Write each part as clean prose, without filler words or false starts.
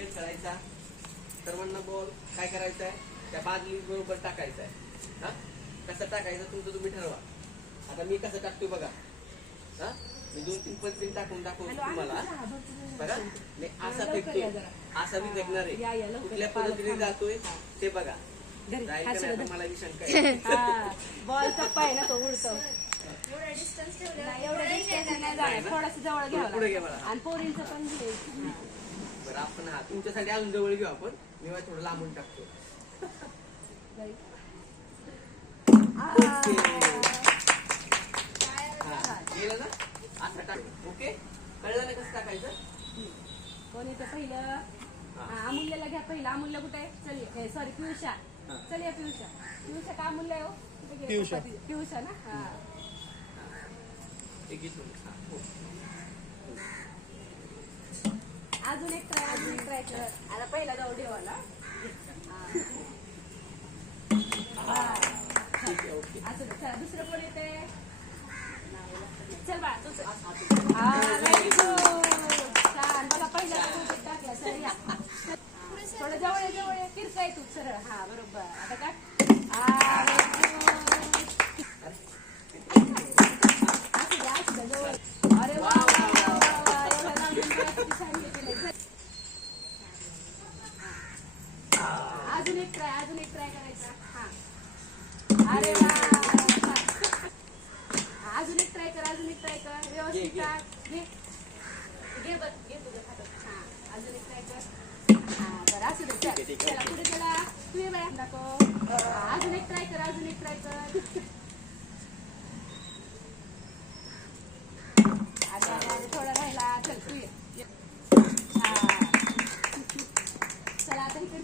खेळ खेळायचा. सर्वांना बॉल काय करायचा आहे, त्या बादली बरोबर टाकायचा आहे. हा, कसं टाकायचं तुमचं तुम्ही ठरवा. आता मी कसं टाकतो बघा. हा, मी 2-3 पद्धतीने टाकून तुम्हाला बघा. मी असा फेकतोय, असा मी फेकणार आहे. कुठल्या पद्धतीने जातोय ते बघा. जाईल का नाही आता मला ही शंका आहे. बॉल कप्पा आहे ना, तो उडतो. एवढा डिस्टन्स नाही जाणार, थोडंसं जवळ पुढे घे घ्यावं मला. आणि पोरींचं पण घे. बरं आपण हा तुमच्यासाठी अजून जवळ घेऊ आपण. मी थोडं लांबून टाकतो. गेलं ना, असं टाक. ओके, कळलं ना कसं टाकायचं. कोणी ते पहिलं अमूल्यला घ्या. पहिलं अमूल्य कुठे आहे? चल, सॉरी पियुषा. चल या पियुषा. पियुषा का अमूल्य आहे हो? पियुषा ना. हा, अजून एक ट्राय कर. आता पहिला जाऊ देवाला. असं दुसरं कोण येते? चल बा तुझं. व्हेरी गुड, छान. बघा पहिला टाकला. सर या थोडं जवळ जवळ किरकाय तू सरळ. हा बरोबर. आता काय असं द्या जवळ. अरे वा, अजून एक ट्राय करायचा. हा, अरे वा, अजून एक ट्राय कर. व्यवस्थित टाक. घे बघ, घे तुझं खातं. हा, अजून एक ट्राय कर. हा, बरं असू दे. चला पुढे चला. तू ये बाया दाखव. अजून एक ट्राय कर. अरे थोडा राहिला. चल तू ये. हा, चला आता इकडे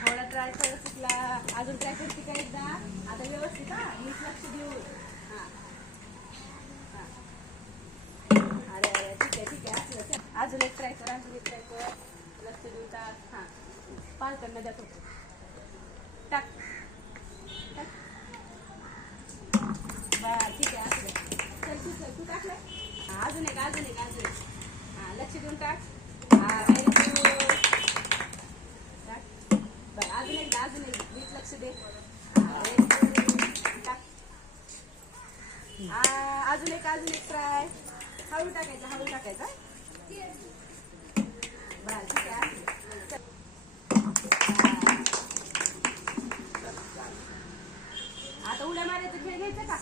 थोडा ट्राय कर. चुकला. अजून ट्राय करते का एकदा. आता व्यवस्थित. हा, नीट लक्ष देऊन. हा, अरे ठीक आहे. असं अजून एक ट्राय कर. लक्ष देऊन टाक. हा, पालकांना द्या. टाक. बरं ठीक आहे. असं चल तू टाकलं. अजून एक. हा, लक्ष देऊन टाक. हा, व्हेरी गुड. टाक. बरं अजून एक नीट लक्ष दे. Very good. टाक. अजून एक ट्राय. हळू टाकायचा. बरं ठीक आहे. आता उड्या मारायचं खेळ घ्यायचा का?